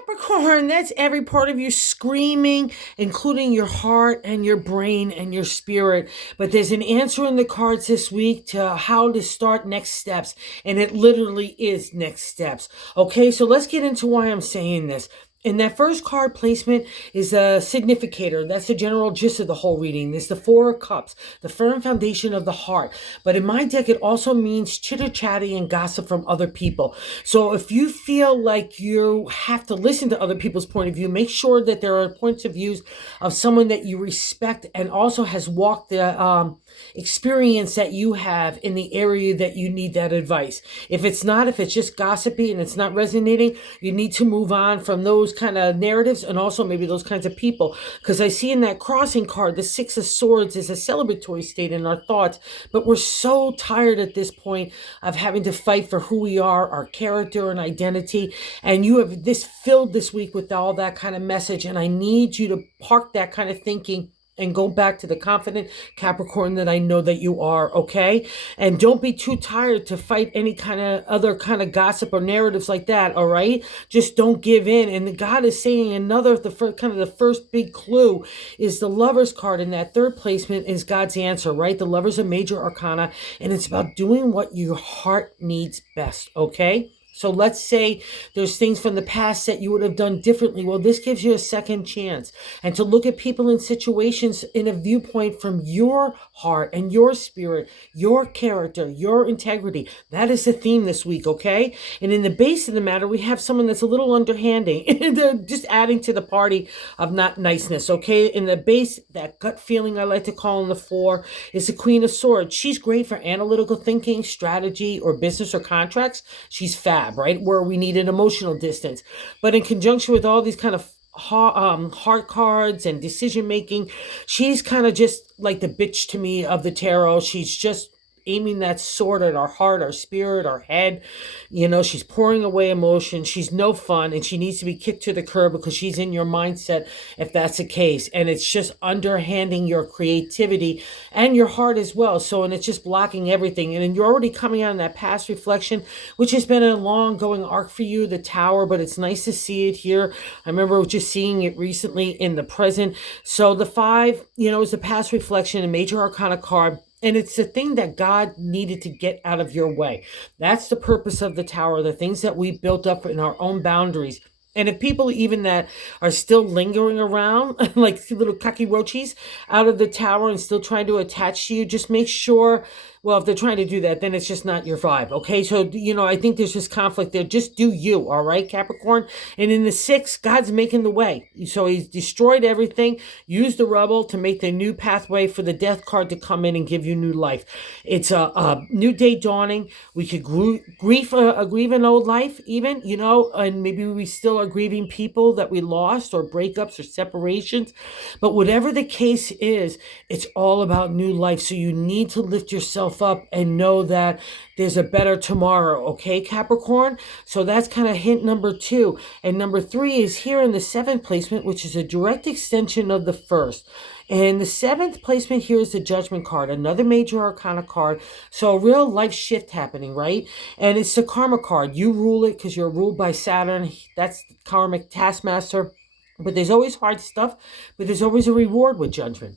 Capricorn, that's every part of you screaming, including your heart and your brain and your spirit. But there's an answer in the cards this week to how to start next steps. And it literally is next steps. Okay, so let's get into why I'm saying this. And that first card placement is a significator. That's the general gist of the whole reading. It's the Four of Cups, the firm foundation of the heart. But in my deck, it also means chitter-chatty and gossip from other people. So if you feel like you have to listen to other people's point of view, make sure that there are points of views of someone that you respect and also has walked the experience that you have in the area that you need that advice. If it's just gossipy and it's not resonating, you need to move on from those kind of narratives and also maybe those kinds of people. Because I see in that crossing card, the Six of Swords is a celebratory state in our thoughts, but we're so tired at this point of having to fight for who we are, our character and identity. And you have this filled this week with all that kind of message. And I need you to park that kind of thinking and go back to the confident Capricorn that I know that you are, okay? And don't be too tired to fight any kind of other kind of gossip or narratives like that, all right? Just don't give in. And God is saying the first big clue is the Lover's card, and that third placement is God's answer, right? The Lover's a major arcana, and it's about doing what your heart needs best, okay? So let's say there's things from the past that you would have done differently. Well, this gives you a second chance. And to look at people and situations in a viewpoint from your heart and your spirit, your character, your integrity. That is the theme this week, okay? And in the base of the matter, we have someone that's a little underhanding. They're just adding to the party of not niceness, okay? In the base, that gut feeling I like to call in the four is the Queen of Swords. She's great for analytical thinking, strategy, or business or contracts. She's fab, right? Where we need an emotional distance. But in conjunction with all these kind of heart cards and decision making, she's kind of just like the bitch to me of the tarot. She's just aiming that sword at our heart, our spirit, our head. You know, she's pouring away emotion. She's no fun, and she needs to be kicked to the curb because she's in your mindset if that's the case. And it's just underhanding your creativity and your heart as well. So, and it's just blocking everything. And then you're already coming out in that past reflection, which has been a long going arc for you, the Tower, but it's nice to see it here. I remember just seeing it recently in the present. So the 5, is the past reflection, a major arcana card. And it's the thing that God needed to get out of your way. That's the purpose of the Tower, the things that we built up in our own boundaries. And if people even that are still lingering around, like little cockroaches out of the Tower and still trying to attach to you, just make sure, well, if they're trying to do that, then it's just not your vibe, okay? So, I think there's this conflict there. Just do you, all right, Capricorn? And in the 6, God's making the way. So he's destroyed everything, used the rubble to make the new pathway for the Death card to come in and give you new life. It's a new day dawning. We could grieve an old life even, and maybe we still are grieving people that we lost or breakups or separations. But whatever the case is, it's all about new life. So you need to lift yourself up and know that there's a better tomorrow, okay, Capricorn? So that's kind of hint number 2. And number 3 is here in the 7th placement, which is a direct extension of the first. And the 7th placement here is the Judgment card, another major arcana card. So a real life shift happening, right? And it's the Karma card. You rule it because you're ruled by Saturn. That's the karmic taskmaster. But there's always hard stuff, but there's always a reward with Judgment.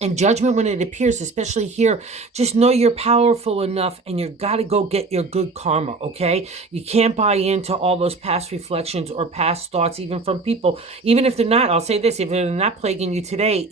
And Judgment, when it appears, especially here, just know you're powerful enough and you've got to go get your good karma, okay? You can't buy into all those past reflections or past thoughts, even from people. Even if they're not, I'll say this, if they're not plaguing you today,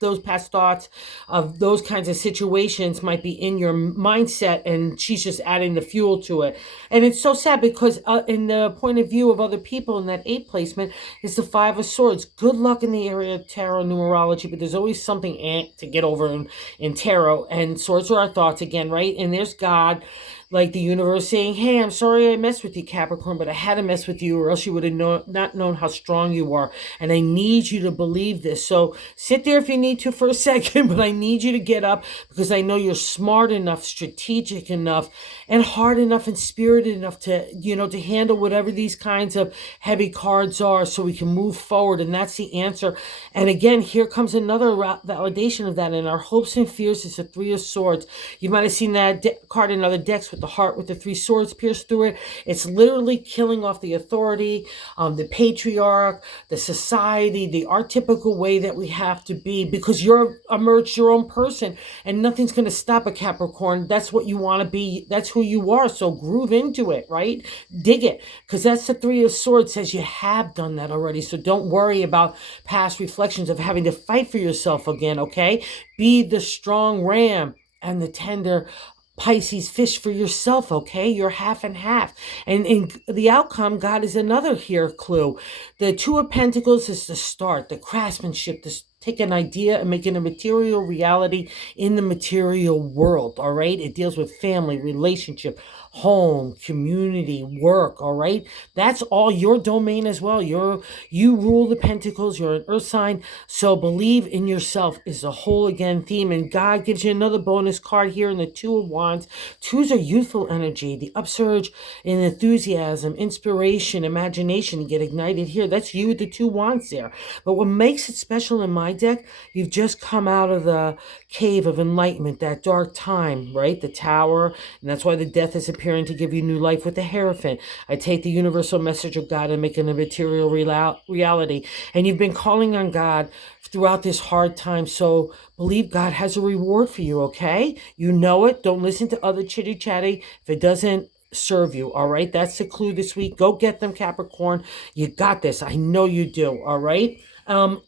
those past thoughts of those kinds of situations might be in your mindset, and she's just adding the fuel to it. And it's so sad because in the point of view of other people in that 8th placement is the 5 of Swords. Good luck in the area of tarot numerology, but there's always something to get over in tarot. And swords are our thoughts again, right? And there's God, like the universe saying, hey, I'm sorry I messed with you, Capricorn, but I had to mess with you or else you would have not known how strong you are. And I need you to believe this. So sit there if you need to for a second, but I need you to get up because I know you're smart enough, strategic enough, and hard enough and spirited enough to, to handle whatever these kinds of heavy cards are so we can move forward. And that's the answer. And again, here comes another validation of that. In our hopes and fears is the 3 of Swords. You might have seen that card in other decks with the heart with the three swords pierced through it. It's literally killing off the authority, the patriarch, the society, the archetypical way that we have to be, because you're emerged your own person and nothing's going to stop a Capricorn. That's what you want to be. That's who you are. So groove into it, right? Dig it, because that's the Three of Swords says you have done that already. So don't worry about past reflections of having to fight for yourself again, okay? Be the strong ram and the tender Pisces fish for yourself, okay? You're half and half. And in the outcome, God is another here clue. The Two of Pentacles is the start, the craftsmanship, this take an idea and make it a material reality in the material world, all right? It deals with family, relationship, home, community, work, all right? That's all your domain as well. You rule the pentacles. You're an earth sign. So believe in yourself is the whole again theme. And God gives you another bonus card here in the Two of Wands. Twos are youthful energy, the upsurge in enthusiasm, inspiration, imagination get ignited here. That's you with the Two Wands there. But what makes it special in my deck, you've just come out of the cave of enlightenment, that dark time, right? The Tower, and that's why the Death is appearing to give you new life with the Hierophant. I take the universal message of God and make it a material reality. And you've been calling on God throughout this hard time. So believe God has a reward for you, okay? You know it. Don't listen to other chitty-chatty if it doesn't serve you, all right? That's the clue this week. Go get them, Capricorn. You got this. I know you do, all right?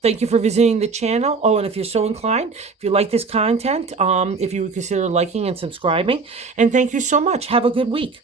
Thank you for visiting the channel. Oh, and if you're so inclined, if you like this content, if you would consider liking and subscribing. And thank you so much. Have a good week.